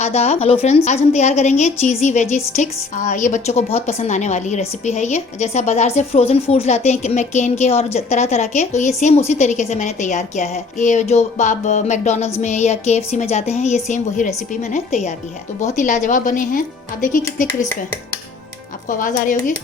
आदाब। Hello friends, आज हम तैयार करेंगे चीजी वेजी स्टिक्स। ये बच्चों को बहुत पसंद आने वाली रेसिपी है। ये जैसे आप बाजार से फ्रोजन फूड्स लाते हैं मैकेन के और तरह तरह के, तो ये सेम उसी तरीके से मैंने तैयार किया है। ये जो आप मैकडोनल्ड्स में या KFC में जाते हैं, ये सेम वही रेसिपी मैंने तैयार की है। तो बहुत ही लाजवाब बने हैं। आप देखिए कितने क्रिस्प है, आपको आवाज आ रही होगी।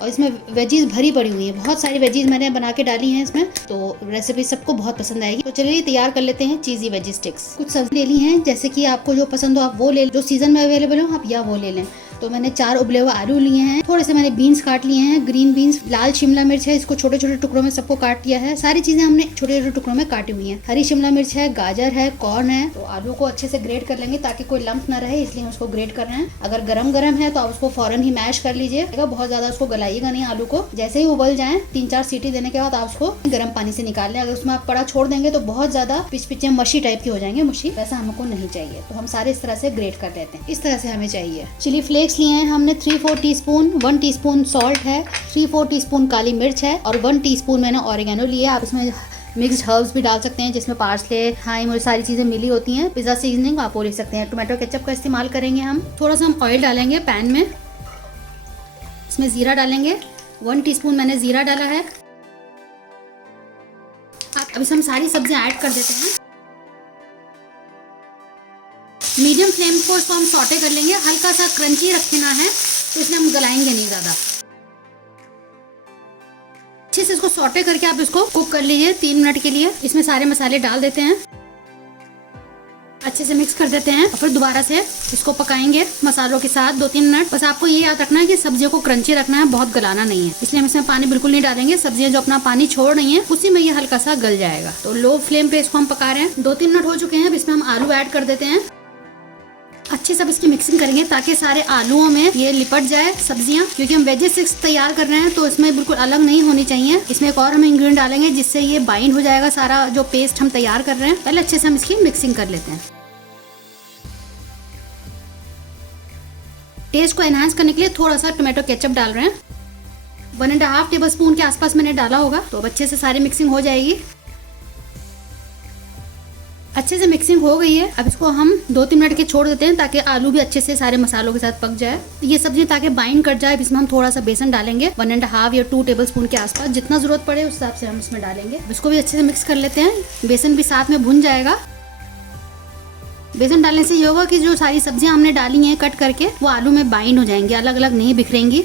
और इसमें वेजीज भरी पड़ी हुई है, बहुत सारी वेजीज मैंने बना के डाली हैं इसमें, तो रेसिपी सबको बहुत पसंद आएगी। तो चलिए तैयार कर लेते हैं चीजी वेजी स्टिक्स। कुछ सब्जी ले ली हैं, जैसे कि आपको जो पसंद हो आप वो ले, जो सीजन में अवेलेबल हो आप या वो ले लें। तो मैंने 4 उबले हुए आलू लिए हैं, थोड़े से मैंने बीन्स काट लिए हैं, ग्रीन बीन्स, लाल शिमला मिर्च है, इसको छोटे छोटे टुकड़ों में सबको काट लिया है। सारी चीजें हमने छोटे छोटे टुकड़ों में काटी हुई हैं। हरी शिमला मिर्च है, गाजर है, कॉर्न है। तो आलू को अच्छे से ग्रेट कर लेंगे ताकि कोई लम्प ना रहे, इसलिए हम उसको ग्रेट कर रहे हैं। अगर गरम गरम है तो आप उसको फौरन ही मैश कर लीजिए, बहुत ज्यादा उसको गलाइएगा नहीं आलू को। जैसे ही उबल जाए 3-4 सीटी देने के बाद आप उसको गर्म पानी से निकाल लें। अगर उसमें आप कड़ा छोड़ देंगे तो बहुत ज्यादा पिच मशी टाइप के हो जाएंगे, मुशी, वैसा हमको नहीं चाहिए। तो हम सारे इस तरह से ग्रेट कर लेते हैं। इस तरह से हमें चाहिए। चिली फ्लेक्स लिए हैं हमने 3-4 टीस्पून, 1 टीस्पून सॉल्ट है, 3-4 टीस्पून काली मिर्च है और 1 टीस्पून मैंने ऑरिगेनो लिया। आप इसमें मिक्स्ड हर्ब्स भी डाल सकते हैं, जिसमें पार्सले, थाइम और सारी चीजें मिली होती हैं। पिज्जा सीजनिंग आप वो ले सकते हैं। टोमेटो केचप का इस्तेमाल करेंगे हम। थोड़ा सा हम ऑयल डालेंगे पैन में, इसमें जीरा डालेंगे। 1 टीस्पून मैंने जीरा डाला है। अब इसमें हम सारी सब्जियां ऐड कर देते हैं। मीडियम फ्लेम को इसको हम सॉटे कर लेंगे, हल्का सा क्रंची रखना है, तो इसलिए हम गलाएंगे नहीं ज्यादा। अच्छे से इसको सॉटे करके आप इसको कुक कर लीजिए 3 मिनट के लिए। इसमें सारे मसाले डाल देते हैं, अच्छे से मिक्स कर देते हैं और फिर दोबारा से इसको पकाएंगे मसालों के साथ 2-3 मिनट। बस आपको ये याद रखना है कि सब्जियों को क्रंची रखना है, बहुत गलाना नहीं है, इसलिए हम इसमें पानी बिल्कुल नहीं डालेंगे। सब्जियां जो अपना पानी छोड़ रही हैं उसी में ये हल्का सा गल जाएगा। तो लो फ्लेम पे इसको हम पका रहे हैं। 2-3 मिनट हो चुके हैं। अब इसमें हम आलू ऐड कर देते हैं। अच्छे से इसकी मिक्सिंग करेंगे ताकि सारे आलूओं में ये लिपट जाए सब्जियां, क्योंकि हम वेजी स्टिक्स तैयार कर रहे हैं तो इसमें बिल्कुल अलग नहीं होनी चाहिए। इसमें एक और हम इंग्रेडिएंट डालेंगे जिससे ये बाइंड हो जाएगा सारा जो पेस्ट हम तैयार कर रहे हैं। पहले अच्छे से हम इसकी मिक्सिंग कर लेते हैं। टेस्ट को एनहांस करने के लिए थोड़ा सा टोमेटो केचप डाल रहे हैं। 1.5 टेबल स्पून के आसपास मैंने डाला होगा। तो अब अच्छे से सारी मिक्सिंग हो जाएगी। अच्छे से मिक्सिंग हो गई है। अब इसको हम 2-3 मिनट के छोड़ देते हैं ताकि आलू भी अच्छे से सारे मसालों के साथ पक जाए। ये सब्जी ताकि बाइंड कर जाए, इसमें हम थोड़ा सा बेसन डालेंगे, 1.5 या 2 टेबल स्पून के आसपास, जितना जरूरत पड़े उस हिसाब से हम इसमें डालेंगे। इसको भी अच्छे से मिक्स कर लेते हैं, बेसन भी साथ में भुन जाएगा। बेसन डालने से ये होगा कि जो सारी सब्जियां हमने डाली हैं कट करके, वो आलू में बाइंड हो जाएंगी, अलग अलग नहीं बिखरेंगी।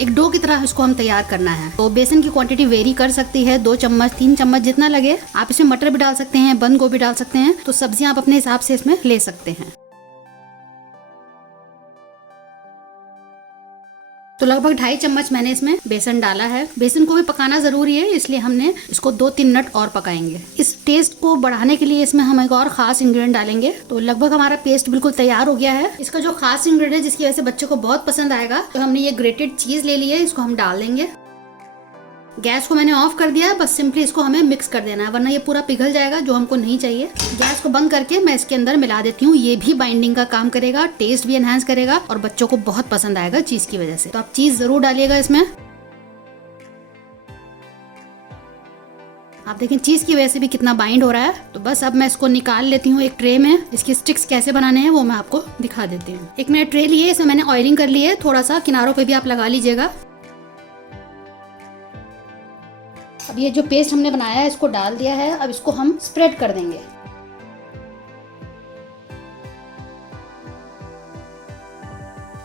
एक डो की तरह इसको हम तैयार करना है। तो बेसन की क्वांटिटी वेरी कर सकती है, 2 चम्मच 3 चम्मच जितना लगे। आप इसमें मटर भी डाल सकते हैं, बंद गोभी डाल सकते हैं। तो सब्जियां आप अपने हिसाब से इसमें ले सकते हैं। तो लगभग 2.5 चम्मच मैंने इसमें बेसन डाला है। बेसन को भी पकाना जरूरी है, इसलिए हमने इसको 2-3 मिनट और पकाएंगे। इस टेस्ट को बढ़ाने के लिए इसमें हम एक और खास इंग्रेडिएंट डालेंगे। तो लगभग हमारा पेस्ट बिल्कुल तैयार हो गया है। इसका जो खास इंग्रेडिएंट है जिसकी वजह से बच्चों को बहुत पसंद आएगा, तो हमने ये ग्रेटेड चीज ले ली है, इसको हम डाल देंगे। गैस को मैंने ऑफ कर दिया, बस सिंपली इसको हमें मिक्स कर देना है, वरना ये पूरा पिघल जाएगा जो हमको नहीं चाहिए। गैस को बंद करके मैं इसके अंदर मिला देती हूँ। ये भी बाइंडिंग का काम करेगा, टेस्ट भी एनहांस करेगा और बच्चों को बहुत पसंद आएगा चीज की वजह से। तो आप चीज जरूर डालिएगा इसमें। आप देखें चीज की वजह से भी कितना बाइंड हो रहा है। तो बस अब मैं इसको निकाल लेती हूँ एक ट्रे में। इसकी स्टिक्स कैसे बनाने हैं वो मैं आपको दिखा देती हूँ। एक मैंने ट्रे लिए, इसमें मैंने ऑयलिंग कर ली है, थोड़ा सा किनारों पे भी आप लगा लीजिएगा। अब ये जो पेस्ट हमने बनाया है इसको डाल दिया है। अब इसको हम स्प्रेड कर देंगे।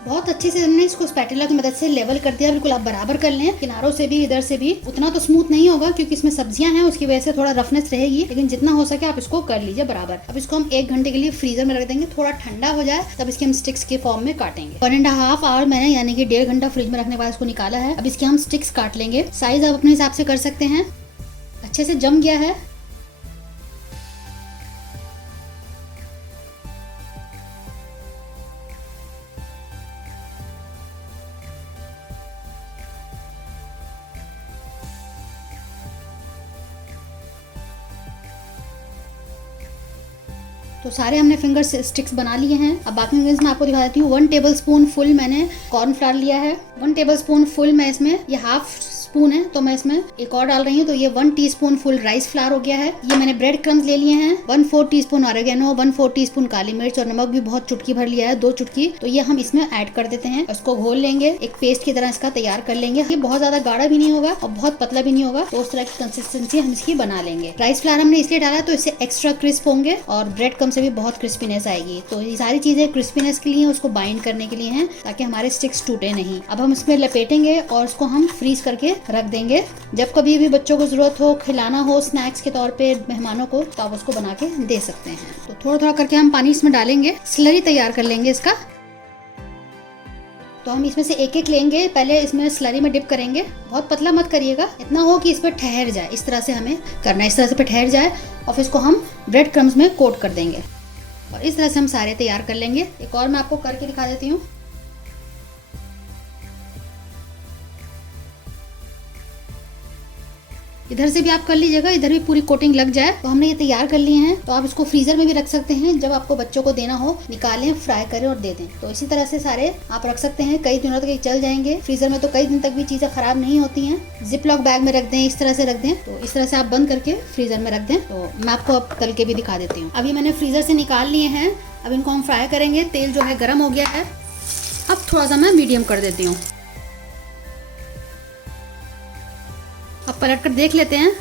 बहुत अच्छे से हमने इसको स्पैटुला की मदद से लेवल कर दिया। बिल्कुल आप बराबर कर लें, किनारों से भी इधर से भी। उतना तो स्मूथ नहीं होगा क्योंकि इसमें सब्जियां हैं, उसकी वजह से थोड़ा रफनेस रहेगी, लेकिन जितना हो सके आप इसको कर लीजिए बराबर। अब इसको हम 1 घंटे के लिए फ्रीजर में रख देंगे, थोड़ा ठंडा हो जाए तब इसके हम स्टिक्स के फॉर्म में काटेंगे। 1.5 आवर मैंने यानी कि 1.5 घंटा फ्रिज में रखने के बाद इसको निकाला है। अब इसके हम स्टिक्स काट लेंगे। साइज आप अपने हिसाब से कर सकते हैं। अच्छे से जम गया है। तो सारे हमने फिंगर स्टिक्स बना लिए हैं। अब बाकी इंग्रेडिएंट्स मैं आपको दिखा देती हूँ। 1 टेबल स्पून फुल मैंने कॉर्नफ्लावर लिया है। 1 टेबल स्पून फुल मैं इसमें ये हाफ स्पून है, तो मैं इसमें एक और डाल रही हूँ। तो ये 1 टीस्पून फुल राइस फ्लावर हो गया है। ये मैंने ब्रेड क्रम्स ले लिए हैं, 1/4 टीस्पून ऑरिगेनो, 1/4 टीस्पून काली मिर्च और नमक भी बहुत चुटकी भर लिया है, 2 चुटकी। तो ये हम इसमें ऐड कर देते हैं, इसको घोल लेंगे, एक पेस्ट की तरह इसका तैयार कर लेंगे। ये बहुत ज्यादा गाढ़ा भी नहीं होगा और बहुत पतला भी नहीं होगा, तो उस तरह की कंसिस्टेंसी हम इसकी बना लेंगे। राइस फ्लावर हमने इसलिए डाला तो इससे एक्स्ट्रा क्रिस्प होंगे और ब्रेड क्रम्स से भी बहुत क्रिस्पीनेस आएगी। तो ये सारी चीजें क्रिस्पीनेस के लिए, उसको बाइंड करने के लिए हैं, ताकि हमारे स्टिक्स टूटे नहीं। अब हम इसमें लपेटेंगे और उसको हम फ्रीज करके रख देंगे। जब कभी भी बच्चों को जरूरत हो, खिलाना हो स्नैक्स के तौर पे मेहमानों को, तो आप उसको बना के दे सकते हैं। तो थोड़ा थोड़ा करके हम पानी इसमें डालेंगे, स्लरी तैयार कर लेंगे इसका। तो हम इसमें से एक एक लेंगे, पहले इसमें स्लरी में डिप करेंगे। बहुत पतला मत करिएगा, इतना हो कि इस पर ठहर जाए, इस तरह से हमें करना है, इस तरह से पे ठहर जाए। और फिर इसको हम ब्रेड क्रम्स में कोट कर देंगे और इस तरह से हम सारे तैयार कर लेंगे। एक और मैं आपको करके दिखा देती हूँ। इधर से भी आप कर लीजिएगा, इधर भी पूरी कोटिंग लग जाए। तो हमने ये तैयार कर लिए हैं। तो आप इसको फ्रीजर में भी रख सकते हैं, जब आपको बच्चों को देना हो निकालें, फ्राई करें और दे दें। तो इसी तरह से सारे आप रख सकते हैं, कई दिनों तक ये चल जाएंगे फ्रीजर में। तो कई दिन तक भी चीजें खराब नहीं होती हैं। जिप लॉक बैग में रख दें, इस तरह से रख दें। तो इस तरह से आप बंद करके फ्रीजर में रख दें। तो मैं आपको अब तल के भी दिखा देती हूँ। अभी मैंने फ्रीजर से निकाल लिए हैं, अब इनको हम फ्राई करेंगे। तेल जो है गर्म हो गया है, अब थोड़ा सा मैं मीडियम कर देती हूँ। अब पलट कर देख लेते हैं।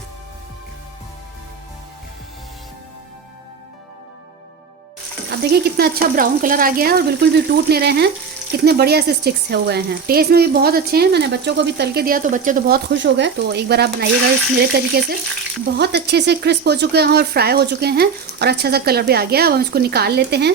अब देखिए कितना अच्छा ब्राउन कलर आ गया है और बिल्कुल भी टूट नहीं रहे हैं। कितने बढ़िया से स्टिक्स हो गए हैं, टेस्ट में भी बहुत अच्छे हैं। मैंने बच्चों को भी तल के दिया तो बच्चे तो बहुत खुश हो गए। तो एक बार आप बनाइएगा इस मेरे तरीके से। बहुत अच्छे से क्रिस्प हो चुके हैं और फ्राई हो चुके हैं और अच्छा सा कलर भी आ गया। अब हम इसको निकाल लेते हैं।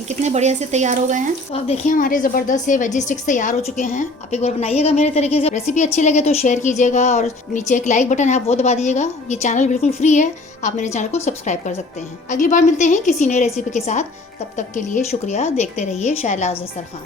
कितने बढ़िया से तैयार हो गए हैं। तो आप देखिए हमारे ज़बरदस्त से वेजी स्टिक्स तैयार हो चुके हैं। आप एक बार बनाइएगा मेरे तरीके से। रेसिपी अच्छी लगे तो शेयर कीजिएगा और नीचे एक लाइक बटन है, आप वो दबा दीजिएगा। ये चैनल बिल्कुल फ्री है, आप मेरे चैनल को सब्सक्राइब कर सकते हैं। अगली बार मिलते हैं किसी नई रेसिपी के साथ, तब तक के लिए शुक्रिया। देखते रहिए शैलाज़ दस्तरखान।